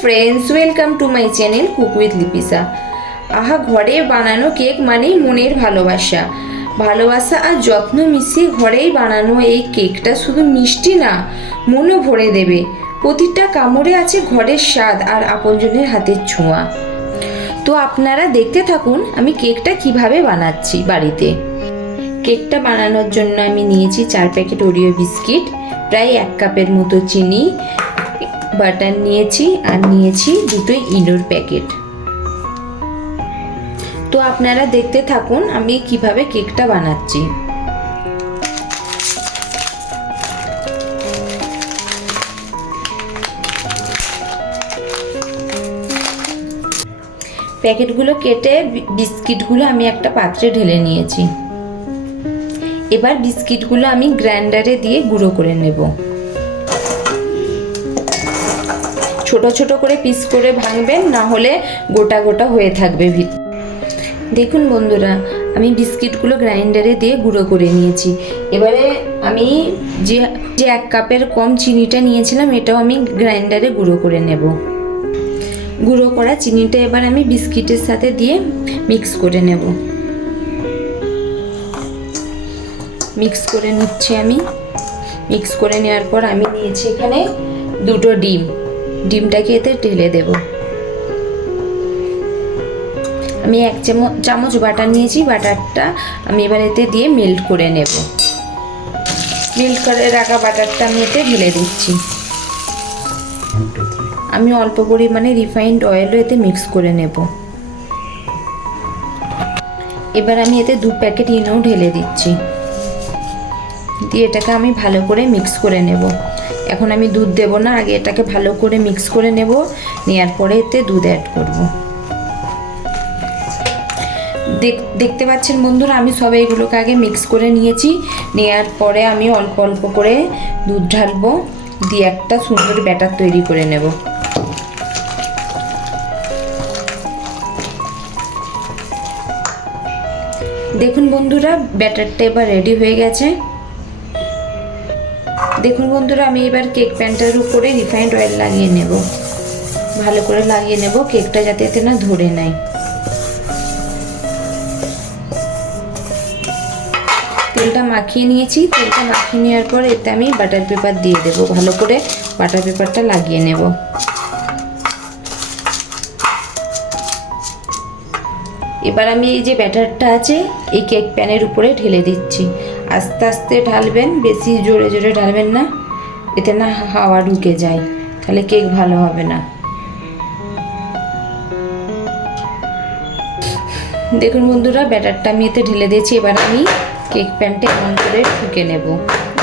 Friends, welcome to my channel cook with Lipisa. আহা, ঘরে বানানো কেক মানেই মনের ভালোবাসা। ভালোবাসা আর যত্ন মিশিয়ে ঘরেই বানানো এই কেকটা শুধু মিষ্টি না, মনও ভরে দেবে। প্রতিটা কামড়ে আছে ঘরের স্বাদ আর আপনজনের হাতের ছোঁয়া। তো আপনারা দেখতে থাকুন আমি কেকটা কিভাবে বানাচ্ছি বাড়িতে। কেকটা বানানোর জন্য আমি নিয়েছি 4 প্যাকেট ওরিও বিস্কিট, প্রায় 1 কাপের মতো চিনি, বাটার নিয়েছি আর নিয়েছি 2টো ইনোর প্যাকেট। তো আপনারা দেখতে থাকুন আমি কিভাবে কেকটা বানাচ্ছি। প্যাকেটগুলো কেটে বিস্কিটগুলো আমি একটা পাত্রে ঢেলে নিয়েছি। এবার বিস্কিটগুলো আমি গ্রাইন্ডারে দিয়ে গুঁড়ো করে নেব। ছোট ছোট করে পিস করে ভাঙবেন, না হলে গোটা গোটা হয়ে থাকবে দেখুন বন্ধুরা, আমি বিস্কিটগুলো গ্রাইন্ডারে দিয়ে গুঁড়ো করে নিয়েছি। এবারে আমি যে 1 কাপের কম চিনিটা নিয়েছিলাম এটাও আমি গ্রাইন্ডারে গুঁড়ো করে নেব। গুঁড়ো করা চিনিটা এবার আমি বিস্কিটের সাথে দিয়ে মিক্স করে নেব। মিক্স করে নিচ্ছি আমি। মিক্স করে নেওয়ার পর আমি নিয়েছি এখানে 2টো ডিম। ডিমটাকে এতে ঢেলে দেব। আমি 1 চামচ বাটার নিয়েছি, বাটারটা আমি এবার এতে দিয়ে মেল্ট করে নেব। মেল্ট করে রাখা বাটারটা আমি এতে ঢেলে দিচ্ছি। আমি অল্প পরিমাণে রিফাইন্ড অয়েলও এতে মিক্স করে নেব। এবার আমি এতে 2 প্যাকেট ইনো ঢেলে দিচ্ছি, দিয়ে এটাকে আমি ভালো করে মিক্স করে নেব। এখন আমি দুধ দেব না, আগে এটাকে ভালো করে মিক্স করে নেব। নেওয়ার পরে এতে দুধ অ্যাড করব। দেখতে পাচ্ছেন বন্ধুরা, আমি সব এইগুলোকে আগে মিক্স করে নিয়েছি। নেওয়ার পরে আমি অল্প অল্প করে দুধ ঢালবো, দিয়ে একটা সুন্দর ব্যাটার তৈরি করে নেব। দেখুন বন্ধুরা, ব্যাটারটা এবার রেডি হয়ে গেছে। দেখুন বন্ধুরা, আমি এবার কেক প্যানটার উপরে রিফাইন্ড অয়েল লাগিয়ে নেব। ভালো করে লাগিয়ে নেব, কেকটা যাতে এতে না ধরে নেয়। তেলটা মাখিয়ে নিয়েছি। তেলটা মাখিয়ে নেওয়ার পর এতে আমি বাটার পেপার দিয়ে দেব। ভালো করে বাটার পেপারটা লাগিয়ে নেব। এবার আমি এই যে ব্যাটারটা আছে এই কেক প্যানের উপরে ঢেলে দিচ্ছি। আস্তে আস্তে ঢালবেন, বেশি জোরে জোরে ঢালবেন না, এতে না হাওয়া ঢুকে যায়, তাহলে কেক ভালো হবে না। দেখুন বন্ধুরা, ব্যাটারটা আমি এতে ঢেলে দিয়েছি। এবার আমি কেক প্যানটা এমন করে ঢুকে নেব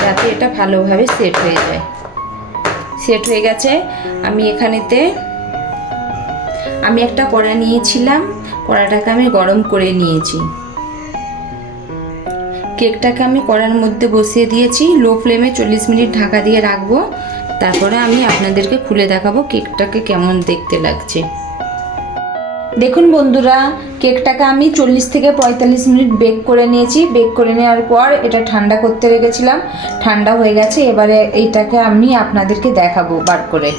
যাতে এটা ভালোভাবে সেট হয়ে যায়। সেট হয়ে গেছে। আমি এখানেতে একটা কড়া নিয়েছিলাম, কড়াটাকে আমি গরম করে নিয়েছি। কেকটাকে আমি কড়ার মধ্যে বসিয়ে দিয়েছি। লো ফ্লেমে 40 মিনিট ঢাকা দিয়ে রাখবো। তারপরে আমি আপনাদেরকে খুলে দেখাবো কেকটাকে কেমন দেখতে লাগছে। দেখুন বন্ধুরা, কেকটাকে আমি 40 থেকে 45 মিনিট বেক করে নিয়েছি। বেক করে নেওয়ার পর এটা ঠান্ডা করতে রেখেছিলাম, ঠান্ডা হয়ে গেছে। এবারে এইটাকে আমি আপনাদেরকে দেখাবো বার করে।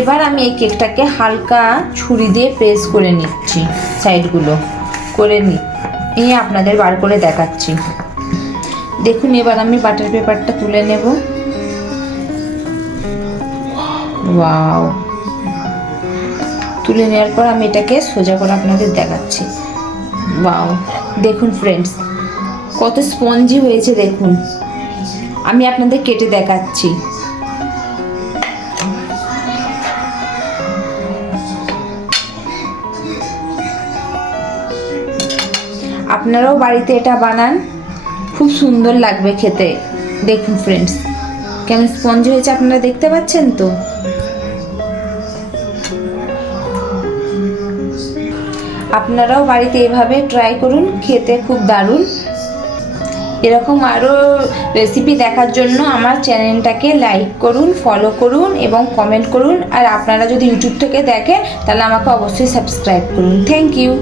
এবার আমি এই কেকটাকে হালকা ছুরি দিয়ে প্রেস করে নিচ্ছি, সাইডগুলো করে নিয়ে আপনাদের বার করে দেখাচ্ছি। দেখুন, এবার আমি বাটার পেপারটা তুলে নেব। ওয়াও! তুলে নেওয়ার পর আমি এটাকে সোজা করে আপনাদের দেখাচ্ছি। ওয়াও! দেখুন ফ্রেন্ডস, কত স্পঞ্জি হয়েছে দেখুন। আমি আপনাদের কেটে দেখাচ্ছি। আপনারাও বাড়িতে এটা বানান, খুব সুন্দর লাগবে খেতে। দেখুন ফ্রেন্ডস, কেমন স্পঞ্জ হয়েছে আপনারা দেখতে পাচ্ছেন তো। আপনারাও বাড়িতে এভাবে ট্রাই করুন, খেতে খুব দারুণ। এরকম আরও রেসিপি দেখার জন্য আমার চ্যানেলটাকে লাইক করুন, ফলো করুন এবং কমেন্ট করুন। আর আপনারা যদি ইউটিউব থেকে দেখেন তাহলে আমাকে অবশ্যই সাবস্ক্রাইব করুন। Thank you.